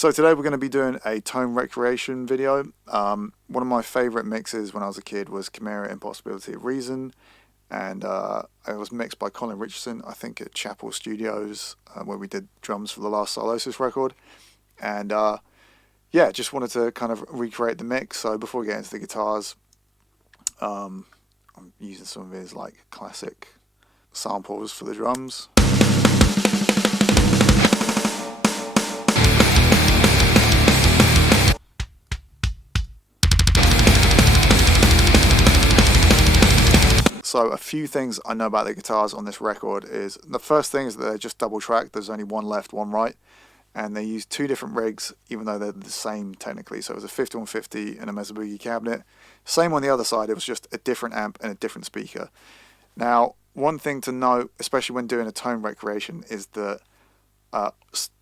So today we're going to be doing a tone recreation video. One of my favourite mixes when I was a kid was Chimaira, Impossibility of Reason, and it was mixed by Colin Richardson, I think at Chapel Studios, where we did drums for the last Solosis record. And yeah, just wanted to kind of recreate the mix. So before we get into the guitars, I'm using some of his like classic samples for the drums. So a few things I know about the guitars on this record is, the first thing is that they're just double tracked. There's only one left, one right, and they use two different rigs even though they're the same technically. So it was a 5150 and a Mesa Boogie cabinet. Same on the other side, it was just a different amp and a different speaker. Now, one thing to note, especially when doing a tone recreation, is that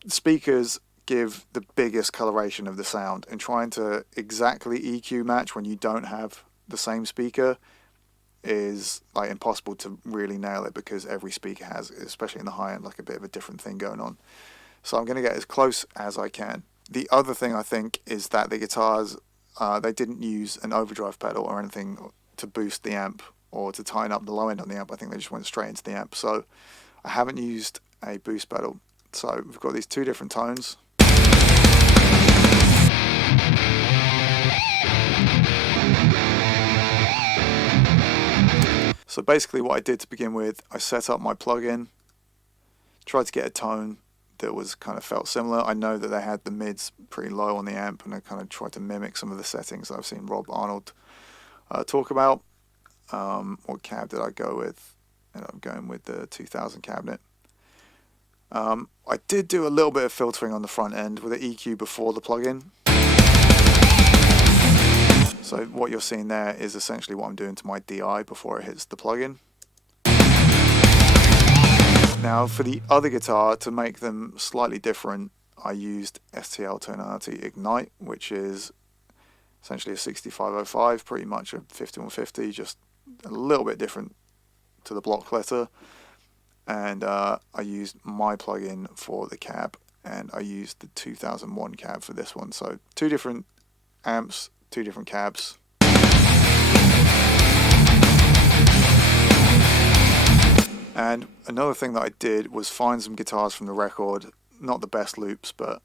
speakers give the biggest coloration of the sound, and trying to exactly EQ match when you don't have the same speaker is like impossible to really nail it, because every speaker has, especially in the high end, like a bit of a different thing going on. So I'm going to get as close as I can. The other thing I think is that the guitars, they didn't use an overdrive pedal or anything to boost the amp or to tighten up the low end on the amp. I think they just went straight into the amp. So I haven't used a boost pedal. So we've got these two different tones. So basically what I did to begin with, I set up my plugin, tried to get a tone that was kind of felt similar. I know that they had the mids pretty low on the amp, and I kind of tried to mimic some of the settings that I've seen Rob Arnold talk about. What cab did I go with? Ended up going with the 2000 cabinet. I did do a little bit of filtering on the front end with the EQ before the plugin. So what you're seeing there is essentially what I'm doing to my DI before it hits the plugin. Now for the other guitar, to make them slightly different, I used STL Tonality Ignite, which is essentially a 6505, pretty much a 5150, just a little bit different to the block letter. And I used my plugin for the cab, and I used the 2001 cab for this one. So two different amps, two different cabs. And another thing that I did was find some guitars from the record, not the best loops, but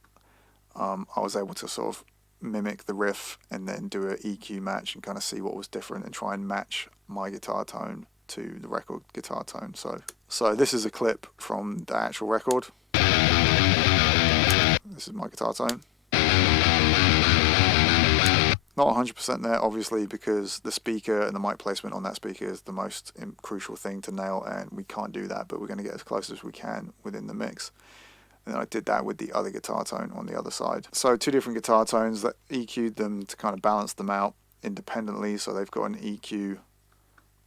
I was able to sort of mimic the riff and then do an EQ match and kind of see what was different and try and match my guitar tone to the record guitar tone. So this is a clip from the actual record. This is my guitar tone. Not 100% there, obviously, because the speaker and the mic placement on that speaker is the most crucial thing to nail, and we can't do that, but we're going to get as close as we can within the mix. And I did that with the other guitar tone on the other side. So two different guitar tones, that EQ'd them to kind of balance them out independently, so they've got an EQ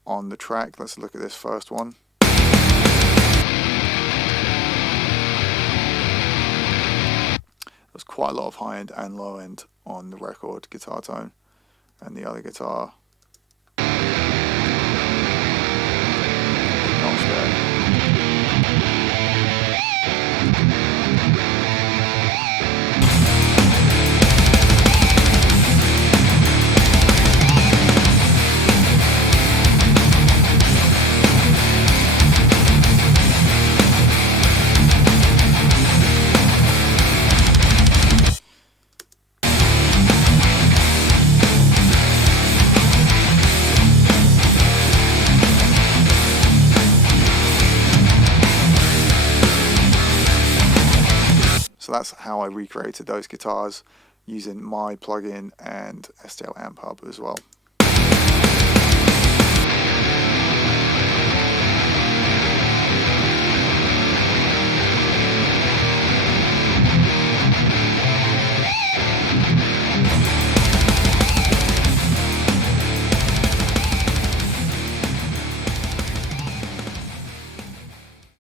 on the track. Let's look at this first one. There's quite a lot of high end and low end on the record guitar tone, and the other guitar not there. So that's how I recreated those guitars using my plugin and STL Amp Hub as well.